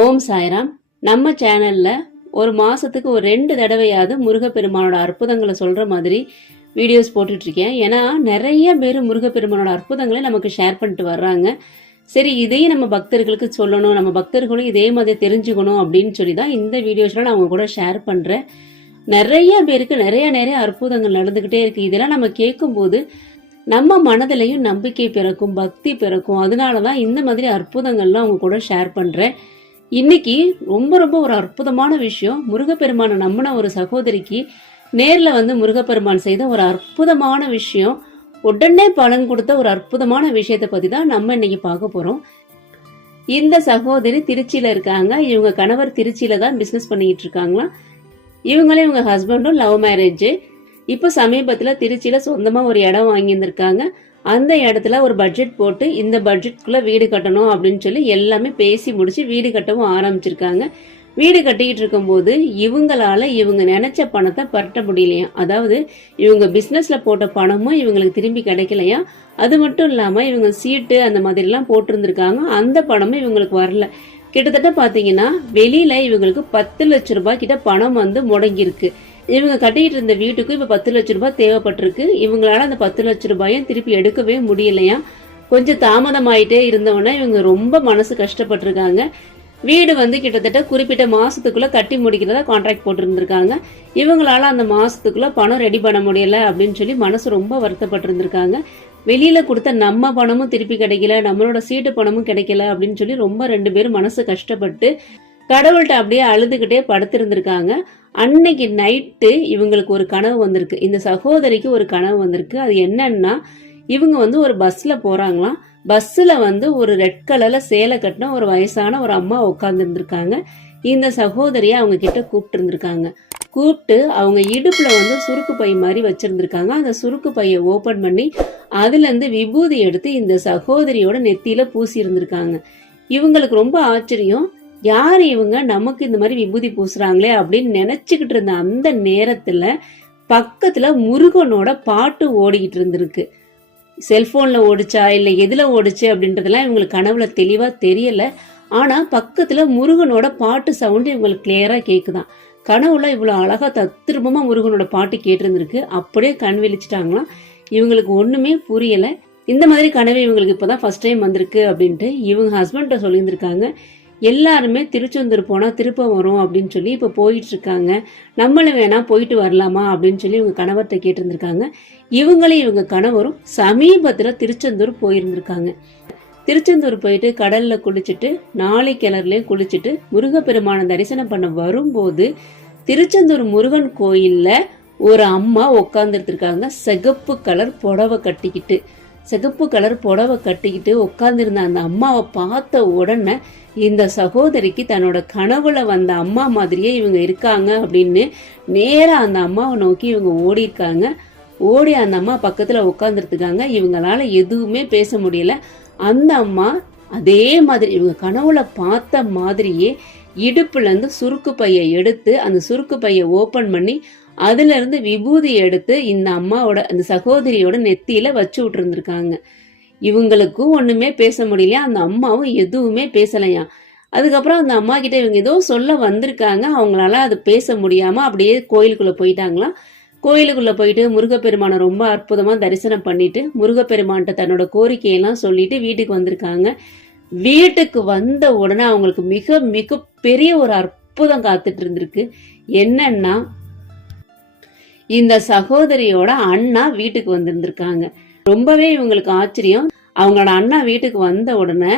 ஓம் சாய்ராம். நம்ம சேனல்ல ஒரு மாசத்துக்கு ஒரு ரெண்டு தடவையாவது முருகப்பெருமானோட அற்புதங்களை சொல்ற மாதிரி வீடியோஸ் போட்டுட்டு இருக்கேன் ஏன்னா நிறைய பேர் முருகப்பெருமானோட அற்புதங்களை நமக்கு ஷேர் பண்ணிட்டு வர்றாங்க. சரி இதையும் நம்ம பக்தர்களுக்கு சொல்லணும். நம்ம பக்தர்களும் இதே மாதிரி தெரிஞ்சுக்கணும் அப்படின்னு சொல்லி தான் இந்த வீடியோஸ்லாம் நான் உங்க கூட ஷேர் பண்றேன். நிறைய பேருக்கு நிறைய நிறைய அற்புதங்கள் நடந்துகிட்டே இருக்கு. இதெல்லாம் நம்ம கேட்கும்போது நம்ம மனதிலையும் நம்பிக்கை பிறக்கும் பக்தி பிறக்கும். அதனால தான் இந்த மாதிரி அற்புதங்கள்லாம் அவங்க கூட ஷேர் பண்றேன். இன்னைக்கு ரொம்ப ரொம்ப ஒரு அற்புதமான விஷயம். முருகப்பெருமானை நம்பின ஒரு சகோதரிக்கு நேரில் வந்து முருகப்பெருமான் செய்த ஒரு அற்புதமான விஷயம். உடனே பலன் கொடுத்த ஒரு அற்புதமான விஷயத்தை பத்தி தான் நம்ம இன்னைக்கு பார்க்க போறோம். இந்த சகோதரி திருச்சியில இருக்காங்க. இவங்க கணவர் திருச்சியில தான் பிசினஸ் பண்ணிட்டு இருக்காங்களாம். இவங்களே இவங்க ஹஸ்பண்டும் லவ் மேரேஜ் இப்போ சமீபத்தில் திருச்சியில சொந்தமா ஒரு இடம் வாங்கியிருந்திருக்காங்க. அந்த இடத்துல ஒரு பட்ஜெட் போட்டு இந்த பட்ஜெட்குள்ள வீடு கட்டணும் அப்படின்னு சொல்லி எல்லாமே பேசி முடிச்சு வீடு கட்டவும் ஆரம்பிச்சிருக்காங்க. வீடு கட்டிக்கிட்டு இருக்கும்போது இவங்களால இவங்க நினைச்ச பணத்தை பரட்ட முடியலையா? அதாவது இவங்க பிஸ்னஸ்ல போட்ட பணமும் இவங்களுக்கு திரும்பி கிடைக்கலையா? அது மட்டும் இல்லாம இவங்க சீட்டு அந்த மாதிரி எல்லாம் போட்டிருந்திருக்காங்க. அந்த பணமும் இவங்களுக்கு வரல. கிட்டத்தட்ட பாத்தீங்கன்னா வெளியில இவங்களுக்கு பத்து லட்ச ரூபாய் கிட்ட பணம் வந்து முடங்கியிருக்கு. இவங்க கட்டிக்கிட்டு இருந்த வீட்டுக்கும் இப்ப பத்து லட்ச ரூபாய் தேவைப்பட்டிருக்கு. இவங்களால அந்த பத்து லட்ச ரூபாயும் திருப்பி எடுக்கவே முடியலையா? கொஞ்சம் தாமதமாயிட்டே இருந்தவொன்னே இவங்க ரொம்ப மனசு கஷ்டப்பட்டிருக்காங்க. வீடு வந்து கிட்டத்தட்ட குறிப்பிட்ட மாசத்துக்குள்ள கட்டி முடிக்கிறதா கான்ட்ராக்ட் போட்டிருந்திருக்காங்க. இவங்களால அந்த மாசத்துக்குள்ள பணம் ரெடி பண்ண முடியல அப்படின்னு சொல்லி மனசு ரொம்ப வருத்தப்பட்டிருந்திருக்காங்க. வெளியில கொடுத்த நம்ம பணமும் திருப்பி கிடைக்கல நம்மளோட சீட்டு பணமும் கிடைக்கல அப்படின்னு சொல்லி ரொம்ப ரெண்டு பேரும் மனசு கஷ்டப்பட்டு கடவுள்கிட்ட அப்படியே அழுதுகிட்டே படுத்திருந்திருக்காங்க. அன்னைக்கு நைட்டு இவங்களுக்கு ஒரு கனவு வந்திருக்கு. இந்த சகோதரிக்கு ஒரு கனவு வந்திருக்கு. அது என்னன்னா இவங்க வந்து ஒரு பஸ்ல போறாங்களாம். பஸ்ல வந்து ஒரு ரெட் கலர்ல சேலை கட்டின ஒரு வயசான ஒரு அம்மா உட்காந்துருந்துருக்காங்க இந்த சகோதரியை அவங்க கிட்ட கூப்பிட்டு இருந்திருக்காங்க கூப்பிட்டு அவங்க இடுப்புல வந்து சுருக்கு பை மாதிரி வச்சிருந்திருக்காங்க. அந்த சுருக்கு பையை ஓபன் பண்ணி அதுல இருந்து விபூதி எடுத்து இந்த சகோதரியோட நெத்தியில பூசி இருந்திருக்காங்க இவங்களுக்கு ரொம்ப ஆச்சரியம். யார் இவங்க? நமக்கு இந்த மாதிரி விபூதி பூசுறாங்களே அப்படின்னு நினைச்சுக்கிட்டு இருந்த அந்த நேரத்துல பக்கத்துல முருகனோட பாட்டு ஓடிக்கிட்டு இருந்திருக்கு. செல்போன்ல ஓடிச்சா இல்ல எதுல ஓடிச்சு அப்படின்றதெல்லாம் இவங்களுக்கு கனவுல தெளிவா தெரியல. ஆனா பக்கத்துல முருகனோட பாட்டு சவுண்ட் இவங்களுக்கு கிளியரா கேக்குதான். கனவுல இவ்வளவு அழகா தத்ரூபமா முருகனோட பாட்டு கேட்டிருந்திருக்கு. அப்படியே கண் விழிச்சிட்டாங்களாம். இவங்களுக்கு ஒண்ணுமே புரியல. இந்த மாதிரி கனவு இவங்களுக்கு இப்பதான் ஃபர்ஸ்ட் டைம் வந்திருக்கு அப்படின்ட்டு இவங்க ஹஸ்பண்ட சொல்லியிருந்திருக்காங்க. எல்லாருமே திருச்செந்தூர் போனால் திருப்ப வரும் அப்படின்னு சொல்லி இப்போ போயிட்டுருக்காங்க. நம்மளும் வேணால் போயிட்டு வரலாமா அப்படின்னு சொல்லி இவங்க கணவர்கிட்ட கேட்டிருந்திருக்காங்க. இவங்களே இவங்க கணவரும் சமீபத்தில் திருச்செந்தூர் போயிருந்திருக்காங்க. திருச்செந்தூர் போயிட்டு கடலில் குளிச்சுட்டு நாளை கிணறுலயும் குளிச்சுட்டு முருகப்பெருமானை தரிசனம் பண்ண வரும்போது திருச்செந்தூர் முருகன் கோயிலில் ஒரு அம்மா உட்காந்துருக்காங்க சிகப்பு கலர் புடவை கட்டிக்கிட்டு. சிகப்பு கலர் புடவை கட்டிக்கிட்டு உட்காந்துருந்த அந்த அம்மாவை பார்த்த உடனே இந்த சகோதரிக்கு தன்னோட கனவுல வந்த அம்மா மாதிரியே இவங்க இருக்காங்க அப்படின்னு நேராக அந்த அம்மாவை நோக்கி இவங்க ஓடிருக்காங்க ஓடி அந்த அம்மா பக்கத்துல உட்காந்துருக்காங்க இவங்களால எதுவுமே பேச முடியல. அந்த அம்மா அதே மாதிரி இவங்க கனவுல பார்த்த மாதிரியே இடுப்புல இருந்து சுருக்கு பையை எடுத்து அந்த சுருக்கு பையை ஓபன் பண்ணி அதுல இருந்து விபூதி எடுத்து இந்த அம்மாவோட அந்த சகோதரியோட நெத்தியில வச்சு விட்டுருந்துருக்காங்க. இவங்களுக்கும் ஒண்ணுமே பேச முடியலையா? அந்த அம்மாவும் எதுவுமே பேசலையா? அதுக்கப்புறம் அந்த அம்மா கிட்ட இவங்க ஏதோ சொல்ல வந்திருக்காங்க. அவங்களால அது பேச முடியாம அப்படியே கோயிலுக்குள்ள போயிட்டாங்களாம் கோயிலுக்குள்ள போயிட்டு முருகப்பெருமானை ரொம்ப அற்புதமா தரிசனம் பண்ணிட்டு முருகப்பெருமான்கிட்ட தன்னோட கோரிக்கையெல்லாம் சொல்லிட்டு வீட்டுக்கு வந்திருக்காங்க. வீட்டுக்கு வந்த உடனே அவங்களுக்கு மிக மிக பெரிய ஒரு அற்புதம் காத்துட்டு இருந்திருக்கு. என்னன்னா இந்த சகோதரியோட அண்ணா வீட்டுக்கு வந்திருந்திருக்காங்க. ரொம்பவே இவங்களுக்கு ஆச்சரியம். அவங்களோட அண்ணா வீட்டுக்கு வந்த உடனே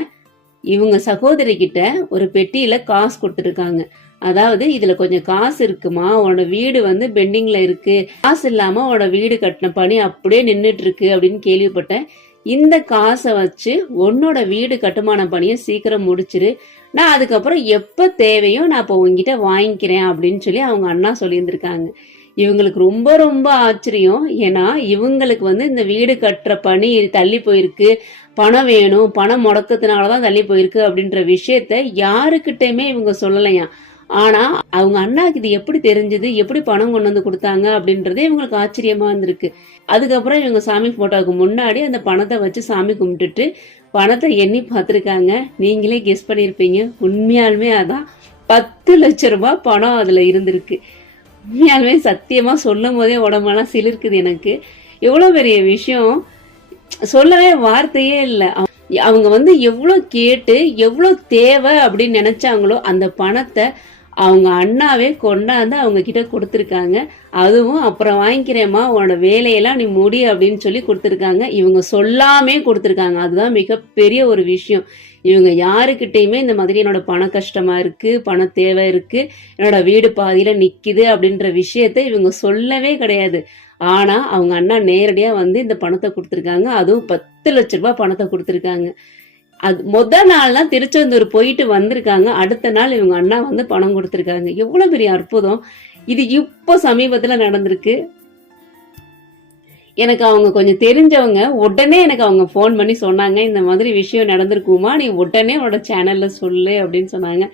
இவங்க சகோதரி கிட்ட ஒரு பெட்டியில காசு கொடுத்துருக்காங்க. அதாவது இதுல கொஞ்சம் காசு இருக்குமா? உன்னோட வீடு வந்து பெண்டிங்ல இருக்கு. காசு இல்லாம உன்னோட வீடு கட்டின பணி அப்படியே நின்றுட்டு இருக்கு அப்படின்னு கேள்விப்பட்டேன். இந்த காசை வச்சு உன்னோட வீடு கட்டுமான பணியை சீக்கிரம் முடிச்சிரு. நான் அதுக்கப்புறம் எப்ப தேவையோ நான் இப்போ உங்ககிட்ட வாங்கிக்கிறேன் அப்படின்னு சொல்லி அவங்க அண்ணா சொல்லியிருந்திருக்காங்க. இவங்களுக்கு ரொம்ப ரொம்ப ஆச்சரியம். ஏன்னா இவங்களுக்கு வந்து இந்த வீடு கட்டுற பணி தள்ளி போயிருக்கு. பணம் வேணும். பணம் முடக்கத்தினாலதான் தள்ளி போயிருக்கு அப்படின்ற விஷயத்த யாருக்கிட்டயுமே இவங்க சொல்லலையா? ஆனா அவங்க அண்ணாக்கு இது எப்படி தெரிஞ்சது? எப்படி பணம் கொண்டு வந்து கொடுத்தாங்க அப்படின்றதே இவங்களுக்கு ஆச்சரியமா இருந்திருக்கு. அதுக்கப்புறம் இவங்க சாமி போட்டோவுக்கு முன்னாடி அந்த பணத்தை வச்சு சாமி கும்பிட்டுட்டு பணத்தை எண்ணி பார்த்துருக்காங்க. நீங்களே கெஸ் பண்ணியிருப்பீங்க. உண்மையாலுமே அதான் பத்து லட்ச ரூபாய் பணம் அதுல இருந்திருக்கு. உண்மையாலுமே சத்தியமாக சொல்லும் போதே உடம்பெல்லாம் சிலிர்க்குது எனக்கு. எவ்வளோ பெரிய விஷயம். சொல்லவே வார்த்தையே இல்லை. அவங்க வந்து எவ்வளோ கேட்டு எவ்வளோ தேவை அப்படின்னு நினச்சாங்களோ அந்த பணத்தை அவங்க அண்ணாவே கொண்டாந்து அவங்க கிட்ட கொடுத்துருக்காங்க. அதுவும் அப்புறம் வாங்கிக்கிறேம்மா உன்னோட வேலையெல்லாம் நீ முடி அப்படின்னு சொல்லி கொடுத்துருக்காங்க. இவங்க சொல்லாமே கொடுத்துருக்காங்க. அதுதான் மிகப்பெரிய ஒரு விஷயம். இவங்க யாருக்கிட்டையுமே இந்த மாதிரி என்னோட பண கஷ்டமா இருக்கு பண தேவை இருக்கு என்னோட வீடு பாதியில நிக்குது அப்படின்ற விஷயத்த இவங்க சொல்லவே கிடையாது. ஆனா அவங்க அண்ணா நேரடியா வந்து இந்த பணத்தை கொடுத்துருக்காங்க. அதுவும் பத்து லட்ச ரூபாய் பணத்தை கொடுத்துருக்காங்க. அது முத நாள்லாம் திருச்செந்தூர் போயிட்டு வந்திருக்காங்க. அடுத்த நாள் இவங்க அண்ணா வந்து பணம் கொடுத்துருக்காங்க. எவ்வளவு பெரிய அற்புதம். இது இப்போ சமீபத்தில் நடந்திருக்கு. எனக்கு அவங்க கொஞ்சம் தெரிஞ்சவங்க உடனே எனக்கு அவங்க ஃபோன் பண்ணி சொன்னாங்க இந்த மாதிரி விஷயம் நடந்திருக்குமா நீ உடனே உன்னோட சேனலில் சொல்லு அப்படின்னு சொன்னாங்க.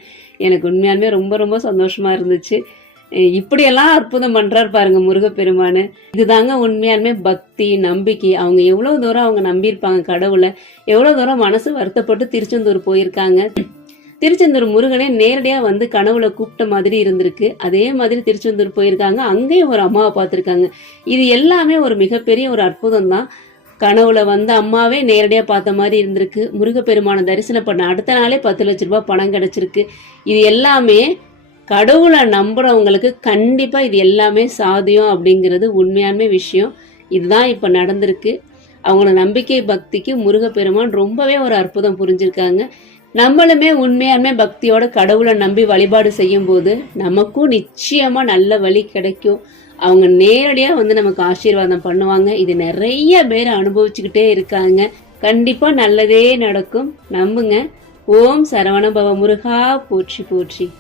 எனக்கு உண்மையாலுமே ரொம்ப ரொம்ப சந்தோஷமாக இருந்துச்சு. இப்படியெல்லாம் அற்புதம் பண்ணுறாரு பாருங்க முருகப்பெருமானு. இதுதாங்க உண்மையாலுமே பக்தி நம்பிக்கை. அவங்க எவ்வளோ தூரம் அவங்க நம்பியிருப்பாங்க கடவுளை எவ்வளோ தூரம் மனசு வருத்தப்பட்டு திருச்செந்தூர் போயிருக்காங்க. திருச்செந்தூர் முருகனே நேரடியா வந்து கனவுல கூப்பிட்ட மாதிரி இருந்திருக்கு. அதே மாதிரி திருச்செந்தூர் போயிருக்காங்க. அங்கேயும் ஒரு அம்மாவை பார்த்திருக்காங்க. இது எல்லாமே ஒரு மிகப்பெரிய ஒரு அற்புதம் தான் கனவுல வந்து அம்மாவே நேரடியா பார்த்த மாதிரி இருந்திருக்கு. முருகப்பெருமான தரிசனம் பண்ண அடுத்த நாளே பத்து லட்ச ரூபாய் பணம் கிடைச்சிருக்கு. இது எல்லாமே கடவுளை நம்புறவங்களுக்கு கண்டிப்பா இது எல்லாமே சாதியம் அப்படிங்கிறது உண்மையான விஷயம். இதுதான் இப்ப நடந்திருக்கு. அவங்களோட நம்பிக்கை பக்திக்கு முருகப்பெருமான் ரொம்பவே ஒரு அற்புதம் புரிஞ்சிருக்காங்க. நம்மளுமே உண்மையாலுமே பக்தியோட கடவுளை நம்பி வழிபாடு செய்யும் போது நமக்கும் நிச்சயமா நல்ல வழி கிடைக்கும். அவங்க நேரடியா வந்து நமக்கு ஆசீர்வாதம் பண்ணுவாங்க. இது நிறைய பேர் அனுபவிச்சுக்கிட்டே இருக்காங்க. கண்டிப்பா நல்லதே நடக்கும். நம்புங்க. ஓம் சரவண பவ முருகா போற்றி போற்றி.